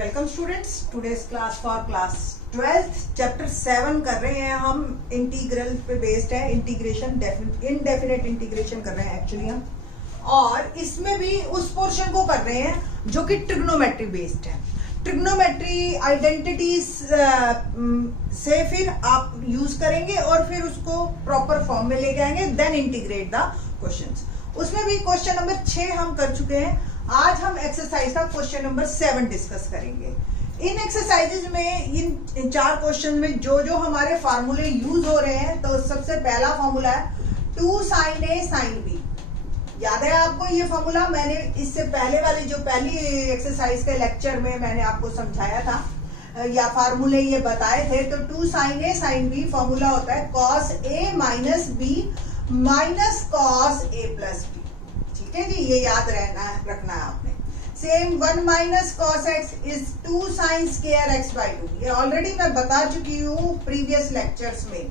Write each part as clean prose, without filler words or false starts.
Welcome students, today's class for class 12th chapter 7 कर रहे हैं हम। इंटीग्रल पे बेस्ड है, इंटीग्रेशन इनडेफिनेट इंटीग्रेशन कर रहे हैं एक्चुअली हम, और इसमें भी उस पोर्शन को कर रहे हैं जो कि ट्रिग्नोमेट्री बेस्ड है। ट्रिग्नोमेट्री आइडेंटिटीज से फिर आप यूज करेंगे और फिर उसको प्रॉपर फॉर्म में लेके आएंगे, देन इंटीग्रेट द क्वेश्चंस। उसमें भी क्वेश्चन नंबर 6 हम कर चुके हैं। आज हम एक्सरसाइज का क्वेश्चन नंबर 7 डिस्कस करेंगे। इन एक्सरसाइजेज में इन 4 क्वेश्चन में जो जो हमारे फार्मूले यूज हो रहे हैं, तो सबसे पहला फार्मूला है 2 sin A sin B। याद है आपको ये फार्मूला? मैंने इससे पहले वाली जो पहली एक्सरसाइज के लेक्चर में मैंने आपको समझाया था या फार्मूले ये बताए थे। तो 2 sin A sin B formula होता है cos A minus B minus cos A plus B। ठीक है जी, ये याद रखना है आपने। Same 1 minus cos x is 2 sin square x by 2। ये ऑलरेडी मैं बता चुकी हूँ प्रीवियस लेक्चर्स में।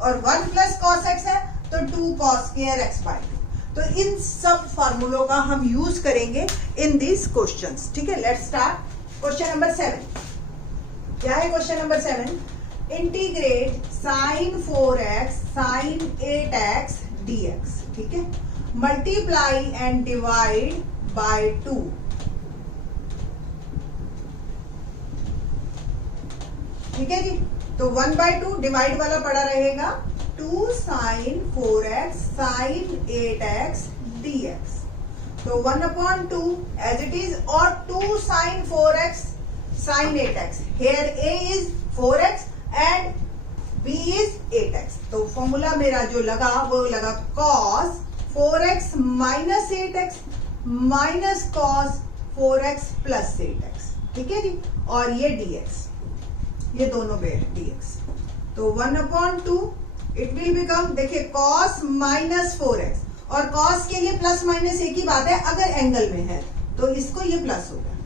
और 1 प्लस cos x है तो 2 cos स्क्वायर x बाई 2। तो इन सब फार्मूलों का हम यूज करेंगे इन दिस क्वेश्चंस। ठीक है, लेट्स स्टार्ट क्वेश्चन नंबर 7। क्या है question number 7? Integrate sin 4x sin 8x dx। ठीक है, मल्टीप्लाई एंड डिवाइड बाय 2। ठीक है जी, तो 1/2 डिवाइड वाला पड़ा रहेगा 2 sin 4x sin 8x dx। तो 1/2 एज इट इज, और 2 sin 4x sin 8x। Here a is 4x and b is 8x। तो फॉर्मूला मेरा जो लगा वो लगा cos 4x minus 8x minus cos 4x plus 8x। ठीक है जी, और ये dx, ये दोनों बेर dx। तो 1/2 इट विल बिकम, देखिए cos माइनस 4x, और cos के लिए प्लस माइनस एक ही बात है अगर एंगल में है, तो इसको ये प्लस हो गया,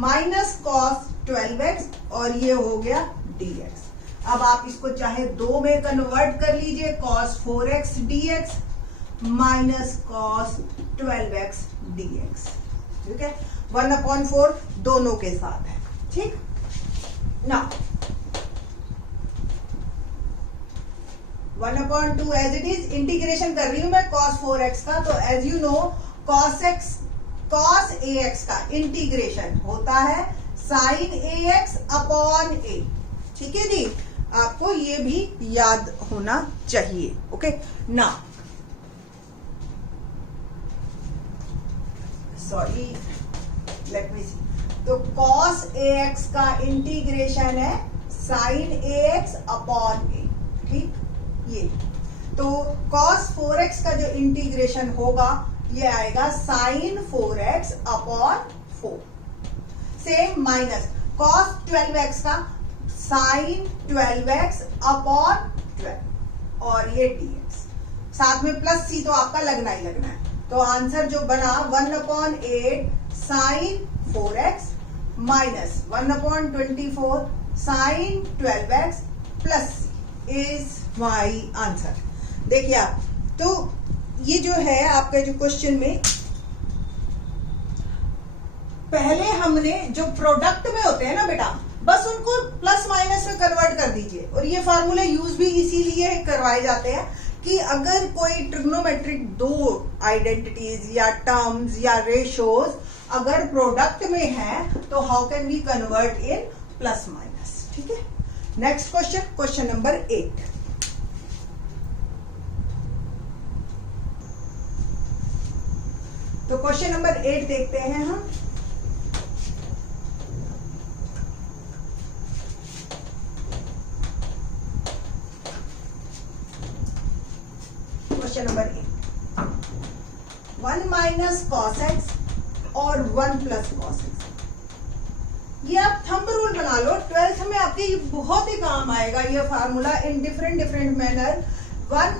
माइनस cos 12x और ये हो गया dx। अब आप इसको चाहे 2 में कन्वर्ट कर लीजिए, cos 4x dx minus cos 12x dx। ठीक है, 1/4 दोनों के साथ है। ठीक ना, 1/2 एज इट इज, इंटीग्रेशन कर रही हूं मैं cos 4x का। तो as you know cos ax का इंटीग्रेशन होता है sin ax अपॉन a। ठीक है जी, आपको ये भी याद होना चाहिए। ओके ना, सॉरी लेट मी सी। तो cos ax का इंटीग्रेशन है sin ax अपॉन a। ठीक, ये तो cos 4x का जो इंटीग्रेशन होगा ये आएगा sin 4x upon 4। Same minus cos 12x का sin 12x अपॉन 12, और ये dx। साथ में प्लस c तो आपका लगना ही लगना है। तो आंसर जो बना 1/8 sin 4x minus 1/24 sin 12x plus c is my answer. देखिए आप, तो ये जो है आपका जो क्वेश्चन में, पहले हमने जो प्रोडक्ट में होते हैं ना बेटा, बस उनको प्लस माइनस में कन्वर्ट कर दीजिए। और ये फार्मूले यूज भी इसीलिए करवाए जाते हैं कि अगर कोई ट्रिग्नोमेट्रिक 2 आइडेंटिटीज या टर्म्स या रेशियोज अगर प्रोडक्ट में है तो how can we convert in plus minus. ठीक है, नेक्स्ट क्वेश्चन, क्वेश्चन नंबर 8। तो क्वेश्चन नंबर 8 देखते हैं हम। Question number 8, 1 minus cos x और 1 प्लस cos x। ये आप थंब रूल बना लो, 12th में आपके ये बहुत ही काम आएगा ये फार्मूला इन डिफरेंट मैनर। 1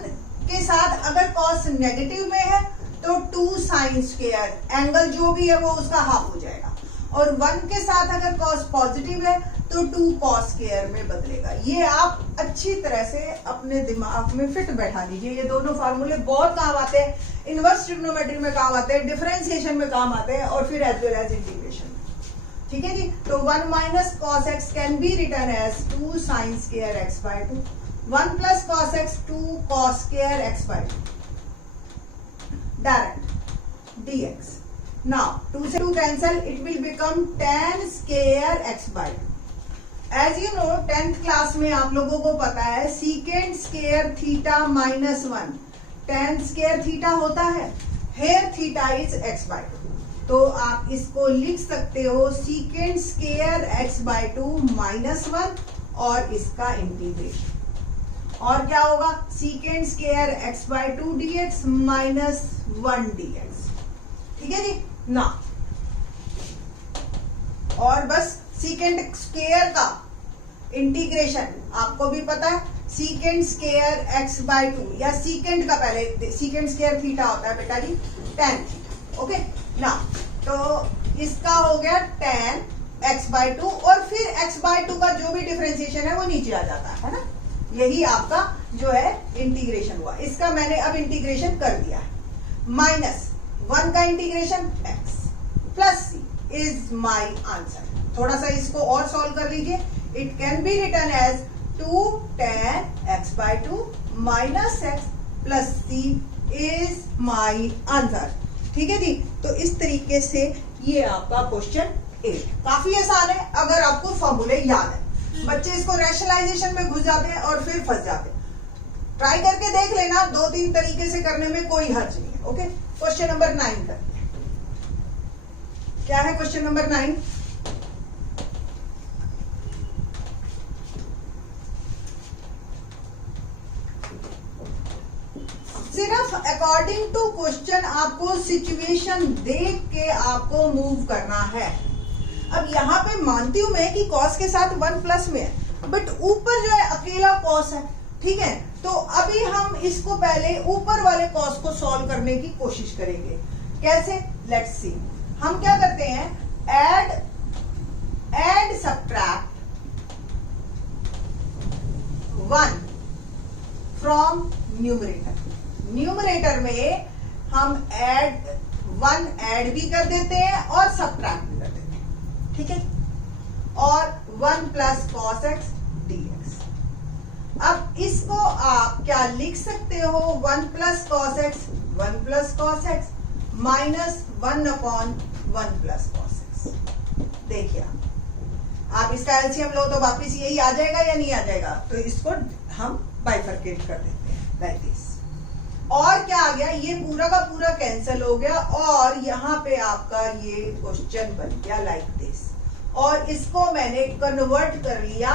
के साथ अगर cos नेगेटिव में है तो 2 sin स्क्वायर, एंगल जो भी है वो उसका हाफ हो जाएगा। और 1 के साथ अगर cos पॉजिटिव है तो 2 cos स्क्वायर में बदलेगा। ये आप अच्छी तरह से अपने दिमाग में फिट बैठा लीजिए। ये दोनों फार्मूले बहुत काम आते हैं, इनवर्स ट्रिग्नोमेट्री में काम आते हैं, डिफरेंशिएशन में काम आते हैं, और फिर एज वेल एज इंटीग्रेशन में। ठीक है जी। तो 1 minus cos x can be return as 2 sine square x by 2, 1 plus cos x 2 cos square x by 2 direct dx. Now 2 से 2 cancel, it will become tan square x by 2. As you know 10th class में आप लोगों को पता है secant square theta minus 1 tan square theta होता है. Here theta is x by 2. तो आप इसको लिख सकते हो secant square x by 2 minus 1 और इसका इंटीग्रेशन. और क्या होगा secant square x by 2 dx minus 1 dx. ठीक है जी ना. और बस secant स्क्वायर का इंटीग्रेशन आपको भी पता है secant स्क्वायर x by 2 या secant का पहले secant स्क्वायर थीटा होता है बेटा जी tan थीटा. ओके ना. तो इसका हो गया tan x by 2 और फिर x by 2 का जो भी डिफरेंशिएशन है वो नीचे आ जाता है ना. यही आपका जो है इंटीग्रेशन हुआ. इसका मैंने अब इंटीग्रेशन कर दिया है. माइनस 1 का integration x plus c is my answer. थोड़ा सा इसको और सॉल्व कर लीजिए. It can be return as 2 tan x by 2 minus x plus c is my answer. ठीक है जी. तो इस तरीके से ये आपका क्वेश्चन 8 काफी आसान है अगर आपको फॉर्मूले याद है. बच्चे इसको रैशनलाइजेशन में घुस जाते हैं और फिर फंस जाते हैं. ट्राई करके देख लेना. 2-3 तरीके से करने में कोई हर्ज नहीं है. ओके. क्वेश्चन नंबर 9 करते हैं. क्या है क्वेश्चन नंबर 9? सिर्फ अकॉर्डिंग टू क्वेश्चन आपको सिचुएशन देख के आपको मूव करना है. अब यहाँ पे मानती हूं मैं कि कॉस के साथ 1 प्लस में है, बट ऊपर जो है अकेला कॉस है. ठीक है. तो अभी हम इसको पहले ऊपर वाले कॉस को सॉल्व करने की कोशिश करेंगे. कैसे? Let's see. हम क्या करते हैं add subtract 1 from numerator. Numerator में हम 1 ऐड भी कर देते हैं और सब्ट्रैक्ट भी कर देते हैं. ठीक है. और 1 प्लस कॉस एक्स dx. अब इसको आप क्या लिख सकते हो 1 plus cos x 1 plus cos x minus 1 upon 1 plus cos x. देखिए आप इसका एलसीएम लो तो वापिस यही आ जाएगा या नहीं आ जाएगा. तो इसको हम बाइफरकेट कर देते हैं लाइक दिस. और क्या आ गया ये पूरा का पूरा कैंसिल हो गया और यहाँ पे आपका ये क्वेश्चन बन गया लाइक दिस. और इसको मैंने कन्वर्ट कर लिया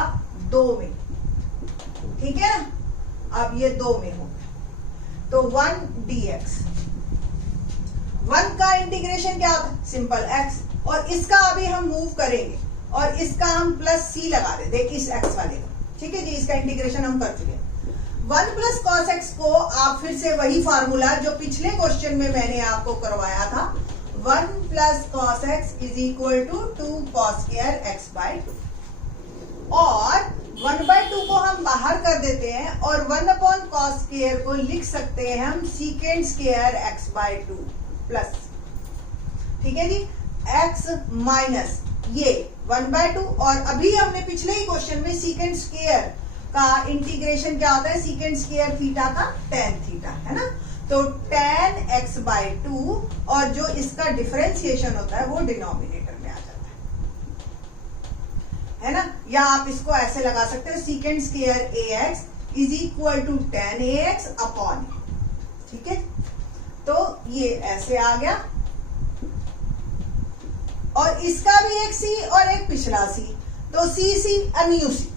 2 में. ठीक है ना. अब ये 2 में हो गया. तो 1 dx. 1 का इंटीग्रेशन क्या होता है? Simple x. और इसका अभी हम मूव करेंगे और इसका हम प्लस c लगा दे. देख इस x वाले का. ठीक है जी. इसका इंटीग्रेशन हम कर चुके हैं. 1 प्लस कॉस एक्स को आप फिर से वही फार्मूला जो पिछले क्वेश्चन में मैंने आपको करवाया था 1 plus cos x is equal to 2 cos square x by 2. और 1/2 को हम बाहर कर देते हैं और 1 अपॉन कॉस स्क्वायर को लिख सकते हैं हम secant square x by 2 plus. ठीक है जी. x माइनस ये 1/2 और अभी हमने पिछले ही क्वेश्चन में सीकेंड स्क्वायर का इंटीग्रेशन क्या होता है सीकेंड स्क्वायर थीटा का tan थीटा है ना. तो tan x बाय 2 और जो इसका डिफरेंशिएशन होता है वो डिनोमिनेटर में आ जाता है ना. या आप इसको ऐसे लगा सकते हो secant square ax is equal to tan ax upon. ठीक है. तो ये ऐसे आ गया और इसका भी एक c और एक पिछला c. तो c न्यू c.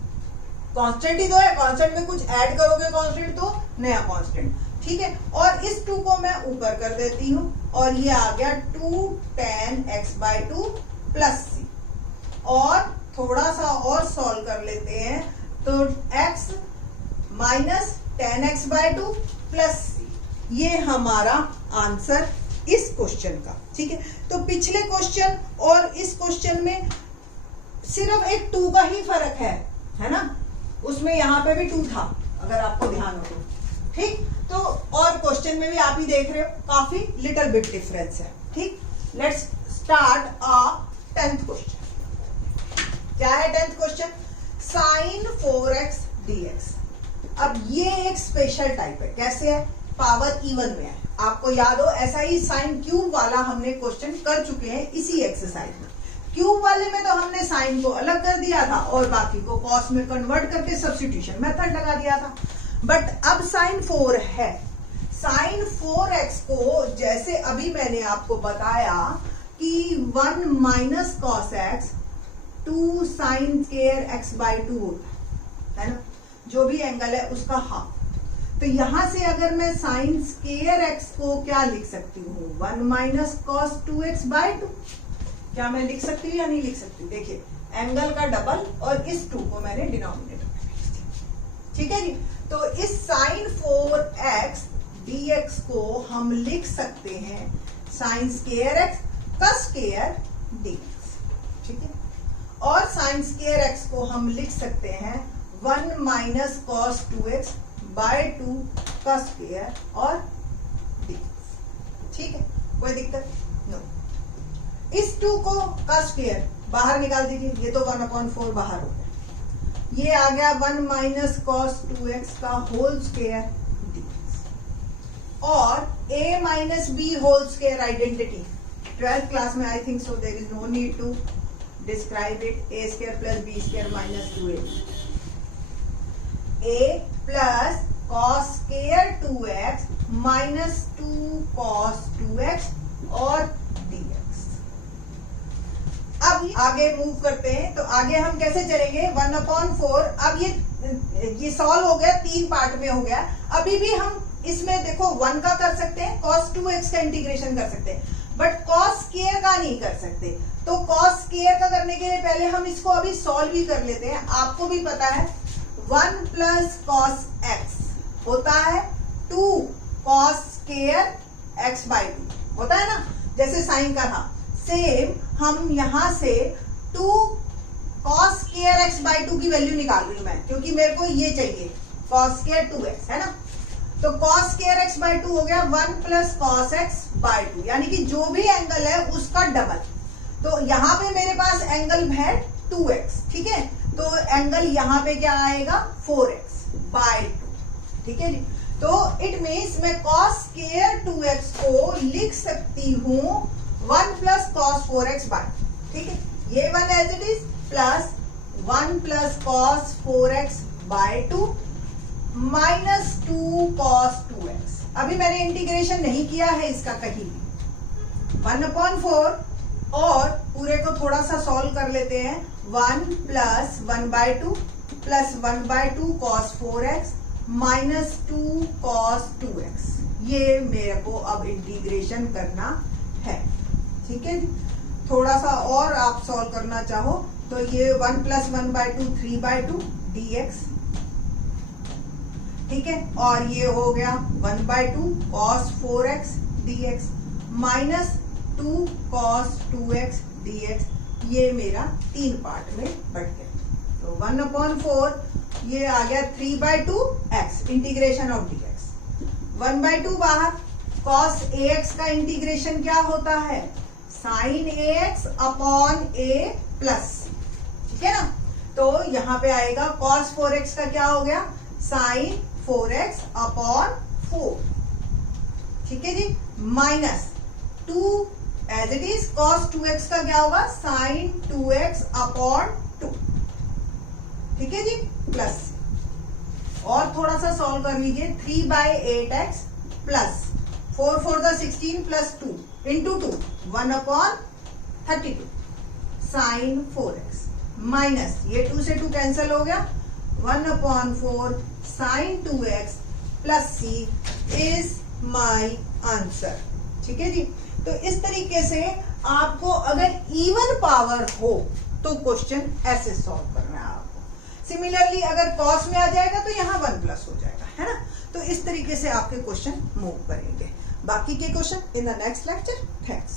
कांस्टेंट ही तो है. कांस्टेंट में कुछ ऐड करोगे कांस्टेंट तो नया कांस्टेंट. ठीक है. और इस 2 को मैं ऊपर कर देती हूं और ये आ गया 2 tan x bye 2 plus c. और थोड़ा सा और सॉल्व कर लेते हैं. तो x minus tan x bye 2 plus c. ये हमारा आंसर इस क्वेश्चन का. ठीक है. तो पिछले क्वेश्चन और इस क्वेश्चन में सिर्फ एक 2 का ही फर्क है ना. उसमें यहाँ पे भी 2 था अगर आपको ध्यान हो तो. ठीक. तो और क्वेश्चन में भी आप ही देख रहे हो काफी लिटिल बिट डिफरेंस है. ठीक. Let's start a 10th question. क्या है 10th question? Sign 4x dx। अब ये एक स्पेशल टाइप है। कैसे है? पावर इवन में है। आपको याद हो ऐसा ही साइन क्यूब वाला हमने क्वेश्चन कर चुके हैं इसी एक्सरसाइज में। क्यूब वाले में तो हमने साइन को अलग कर दिया था और बाकी को कॉस में कन्वर्ट करके सब्स्टिट्यूशन मेथड लगा दिया था। बट अब साइन 4 है। साइन 4x को जैसे अभी मैंने आपको बताया कि 1 minus cos x 2 sine square x by 2 होता है ना, जो भी एंगल है उसका हाफ। तो यहां से अगर मैं साइन स्क्वायर x को क्या लिख सकती हूँ? 1 माइनस कॉस 2x बाई 2। क्या मैं लिख सकती हूँ या नहीं लिख सकती? देखिए एंगल का डबल और इस 2 को मैंने डिनोमिनेटर में लिख दिया। ठीक है जी। तो इस साइन 4x dx को हम लिख सकते हैं साइन स्क्वायर x का स्क्वायर dx। ठीक है। और साइन स्क्वायर x को हम लिख सकते हैं 1 माइनस कॉस 2x बाय 2 का स्क्वायर और dx। ठीक है, कोई दिक्कत? नो। इस 2 को का स्क्वायर बाहर निकाल दीजिए, ये तो 1/4 बाहर हो गया। ये आ गया 1 माइनस कॉस 2x का होल स्क्वायर dx। और a minus B whole square identity 12th class में I think so there is no need to describe it. a square plus b square minus 2a। a plus cos square 2x minus 2 cos 2x और dx। अब आगे move करते हैं। तो आगे हम कैसे चलेंगे? 1/4। अब ये सॉल्व हो गया, 3 पार्ट में हो गया। अभी भी हम इसमें देखो 1 का कर सकते हैं, cos 2x का इंटीग्रेशन कर सकते हैं, बट cos स्क्वायर का नहीं कर सकते। तो cos स्क्वायर का करने के लिए पहले हम इसको अभी सॉल्व भी कर लेते हैं। आपको भी पता है 1 प्लस कॉस x होता है 2 cos स्क्वायर x बाई 2 होता है ना, जैसे साइन का था। सेम हम यहां से 2 cos स्क्वायर x बाई 2 की वैल्यू निकाल रही हूं मैं, क्योंकि मेरे को ये चाहिए cos स्क्वायर 2x है ना। तो cos स्क्वायर x बाई 2 हो गया 1 प्लस cos x बाई 2, यानी कि जो भी एंगल है उसका डबल। तो यहाँ पे मेरे पास एंगल है 2x। ठीक है, तो एंगल यहाँ पे क्या आएगा? 4x by 2। ठीक है जी। तो इट मीन्स मैं cos स्क्वायर 2x को लिख सकती हूँ 1 प्लस cos 4x बाई। ठीक है, ये 1 as it is plus 1 plus cos 4x by 2 minus 2 cos 2x। अभी मैंने इंटीग्रेशन नहीं किया है इसका कहीं भी। 1/4 और पूरे को थोड़ा सा सॉल्व कर लेते हैं। 1 plus 1/2 plus 1/2 cos 4x minus 2 cos 2x। ये मेरे को अब इंटीग्रेशन करना है। ठीक है, थोड़ा सा और आप सॉल्व करना चाहो तो ये 1 प्लस 1/2 3/2 dx। ठीक है, और ये हो गया 1/2 cos 4x dx minus 2 cos 2x dx। ये मेरा 3 पार्ट में बढ़ गया। तो 1/4 ये आ गया 3/2 x इंटीग्रेशन ऑफ dx। 1/2 बाहर। cos ax का इंटीग्रेशन क्या होता है? Sine ax upon a plus. ठीक है ना, तो यहां पे आएगा cos 4x का क्या हो गया? Sine 4x upon 4। ठीक है जी, minus 2 as it is cos 2x का क्या होगा? Sine 2x upon 2। ठीक है जी, प्लस और थोड़ा सा सॉल्व कर लीजिए। 3/8x plus 4 4 the 16 plus 2 into 2 1/32 sine 4x minus ये 2 से 2 कैंसिल हो गया 1/4 sine 2x plus c is my answer. ठीक है जी। तो इस तरीके से आपको अगर इवन पावर हो तो क्वेश्चन ऐसे सॉल्व करना है आपको। सिमिलरली अगर कॉस में आ जाएगा तो यहाँ 1 प्लस हो जाएगा, है ना। तो इस तरीके से आपके क्वेश्चन मूव करेंगे। बाकी के question in the next lecture. Thanks.